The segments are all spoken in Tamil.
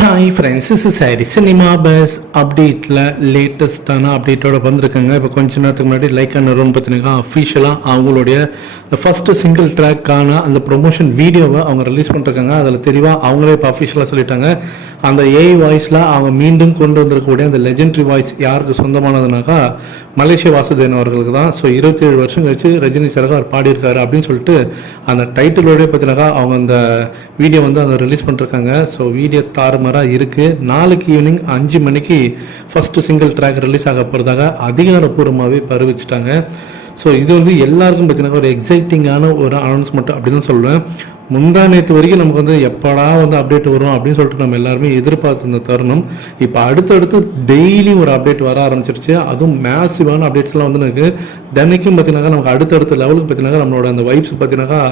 ஹாய் ஃப்ரெண்ட்ஸ் இஸ் சாரி சினிமா பஸ் அப்டேட்டில் லேட்டஸ்ட்டான அப்டேட்டோட வந்திருக்காங்க. இப்போ கொஞ்ச நேரத்துக்கு முன்னாடி லைக் அண்ட் ரூம் பார்த்தீங்கன்னா அஃபிஷியலாக அவங்களுடைய இந்த ஃபஸ்ட்டு சிங்கிள் ட்ராக்கான அந்த ப்ரொமோஷன் வீடியோவை அவங்க ரிலீஸ் பண்ணிருக்காங்க. அதில் தெளிவாக அவங்களே இப்போ அஃபிஷியலாக சொல்லிட்டாங்க. அந்த ஏஐ வாய்ஸில் அவங்க மீண்டும் கொண்டு வந்திருக்கக்கூடிய அந்த லெஜெண்ட்ரி வாய்ஸ் யாருக்கு சொந்தமானதுனாக்கா மலேசிய வாசுதேவன் அவர்களுக்கு தான். ஸோ இருபத்தி ஏழு வருஷம் கழிச்சு ரஜினி சாருக்கு அவர் பாடியிருக்காரு அப்படின்னு சொல்லிட்டு அந்த டைட்டிலோடய பார்த்தீங்கன்னாக்கா அவங்க அந்த வீடியோ வந்து அதை ரிலீஸ் பண்ணிருக்காங்க. ஸோ வீடியோ தாறுமாறாக இருக்குது நாளைக்கு ஈவினிங் அஞ்சு மணிக்கு ஃபஸ்ட்டு சிங்கிள் ட்ராக் ரிலீஸ் ஆக போகிறதாக அதிகாரப்பூர்வமாகவே பரவிச்சிட்டாங்க. ஸோ இது வந்து எல்லாருக்கும் பார்த்தீங்கன்னா ஒரு எக்ஸைட்டிங்கான ஒரு அனௌன்ஸ்மெண்ட் அப்படின்னு தான் சொல்லுவேன் முந்தா நேற்று வரைக்கும் நமக்கு வந்து எப்படா வந்து அப்டேட் வரும் அப்படின்னு சொல்லிட்டு நம்ம எல்லாருமே எதிர்பார்த்த தருணம். இப்போ அடுத்தடுத்து டெய்லி ஒரு அப்டேட் வர ஆரம்பிச்சிருச்சு. அதுவும் மேசிவான அப்டேட்ஸ்லாம் வந்து எனக்கு தினைக்கும் பார்த்தீங்கன்னாக்கா நமக்கு அடுத்தடுத்த லெவலுக்கு பார்த்தீங்கன்னா நம்மளோட அந்த வைப்ஸ் பார்த்தீங்கன்னாக்கா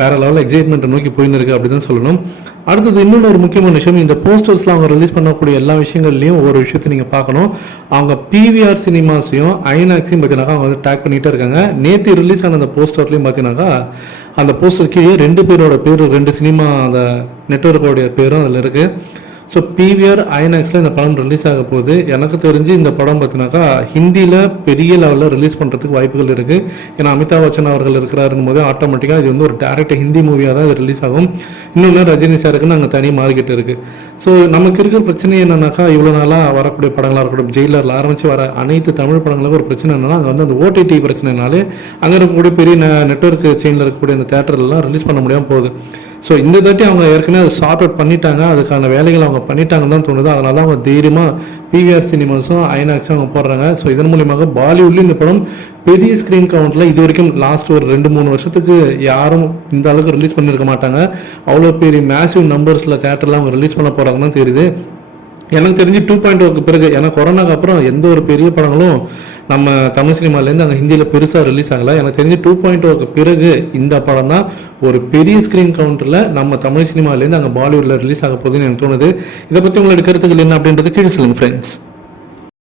வேற லெவலில் எக்ஸைட்மெண்ட்டை நோக்கி போயின்னு இருக்கு அப்படி தான் சொல்லணும். அடுத்தது இன்னொன்று ஒரு முக்கியமான விஷயம் இந்த போஸ்டர்ஸ்லாம் அவங்க ரிலீஸ் பண்ணக்கூடிய எல்லா விஷயங்கள்லையும் ஒவ்வொரு விஷயத்தை நீங்கள் பார்க்கணும். அவங்க பிவிஆர் சினிமாஸையும் ஐநாக்ஸையும் பார்த்தீங்கன்னாக்கா அவங்க வந்து டேக் பண்ணிகிட்டே இருக்காங்க. நேற்று ரிலீஸ் ஆன அந்த போஸ்டர்லையும் பார்த்தீங்கன்னாக்கா அந்த போஸ்டர் கீழே ரெண்டு பேரோட பேர் ரெண்டு சினிமா அந்த நெட்ஒர்க்கோடைய பேரும் அதில் இருக்குது ஸோ பிவிஆர் ஐநாக்ஸில் இந்த படம் ரிலீஸ் ஆக போகுது. எனக்கு தெரிஞ்சு இந்த படம் பார்த்தீங்கன்னாக்கா ஹிந்தியில் பெரிய லெவலில் ரிலீஸ் பண்ணுறதுக்கு வாய்ப்புகள் இருக்குது ஏன்னா அமிதாப் பச்சன் அவர்கள் இருக்கிறாருன்னு போது ஆட்டோமேட்டிக்காக இது வந்து ஒரு டேரக்ட் ஹிந்தி மூவியாக தான் இது ரிலீஸ் ஆகும். இன்னொன்று ரஜினி சாருக்குன்னு அங்கே தனி மார்க்கெட் இருக்குது ஸோ நமக்கு இருக்கிற பிரச்சனை என்னன்னாக்கா இவ்வளோ நாளாக வரக்கூடிய படங்களாக இருக்கட்டும் ஜெயிலரில் ஆரம்பித்து வர அனைத்து தமிழ் படங்களுக்கும் ஒரு பிரச்சனை என்னன்னா அங்கே வந்து அந்த ஓடிடி பிரச்சனைனாலே அங்கே இருக்கக்கூடிய பெரிய நெட்ஒர்க் செயினில் இருக்கக்கூடிய அந்த தேட்டர்லாம் ரிலீஸ் பண்ண முடியாமல் போகுது. ஸோ இந்த தாட்டி அவங்க ஏற்கனவே அதை ஷார்ட் அவுட் பண்ணிட்டாங்க. அதுக்கான வேலைகள் அவங்க பண்ணிட்டாங்கன்னு தான் தோணுது. அதனால தான் அவங்க தைரியமாக பிவிஆர் சினிமாஸும் ஐநாக்ஸும் அவங்க போடுறாங்க. ஸோ இதன் மூலியமாக பாலிவுட்லேயும் இந்த படம் பெரிய ஸ்க்ரீன் கவுண்டில் இது வரைக்கும் லாஸ்ட் ஒரு ரெண்டு மூணு வருஷத்துக்கு யாரும் இந்த அளவுக்கு ரிலீஸ் பண்ணியிருக்க மாட்டாங்க. அவ்வளோ பெரிய மேசிவ் நம்பர்ஸில் தேட்டரில் அவங்க ரிலீஸ் பண்ண போகிறாங்கன்னு தான் தெரியுது. எனக்கு தெரிஞ்சு டூ பாயிண்ட் ஒர்க்கு பிறகு ஏன்னா கொரோனாக்கு அப்புறம் எந்த ஒரு பெரிய படங்களும் நம்ம தமிழ் சினிமாலேருந்து அங்கே ஹிந்தியில் பெருசாக ரிலீஸ் ஆகலை. எனக்கு தெரிஞ்சு டூ பாயிண்ட் ஓக்கு பிறகு இந்த படம் தான் ஒரு பெரிய ஸ்க்ரீன் கவுண்டரில் நம்ம தமிழ் சினிமாலேருந்து அங்கே பாலிவுட்டில் ரிலீஸ் ஆக போகுதுன்னு எனக்கு தோணுது. இதை பற்றி உங்களுடைய கருத்துக்கள் என்ன அப்படின்றது கீழே சொல்லுங்கள் ஃப்ரெண்ட்ஸ்